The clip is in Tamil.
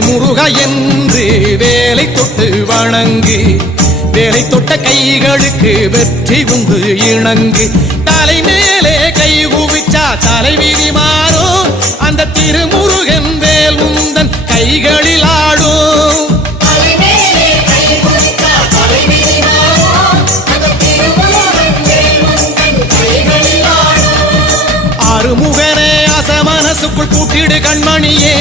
வேல் முருகா என்று வேலை தொட்டு வணங்கு. வேலை தொட்ட கைகளுக்கு வெற்றி உண்டு இணங்கு. தலை மேலே கை குவிச்சா தலைவிதி மாறும். அந்த திருமுருகன் வேல் உந்தன் கைகளில் ஆடும். ஆறுமுகனே அசமனசுக்குள் பூட்டிடு கண்மணியே.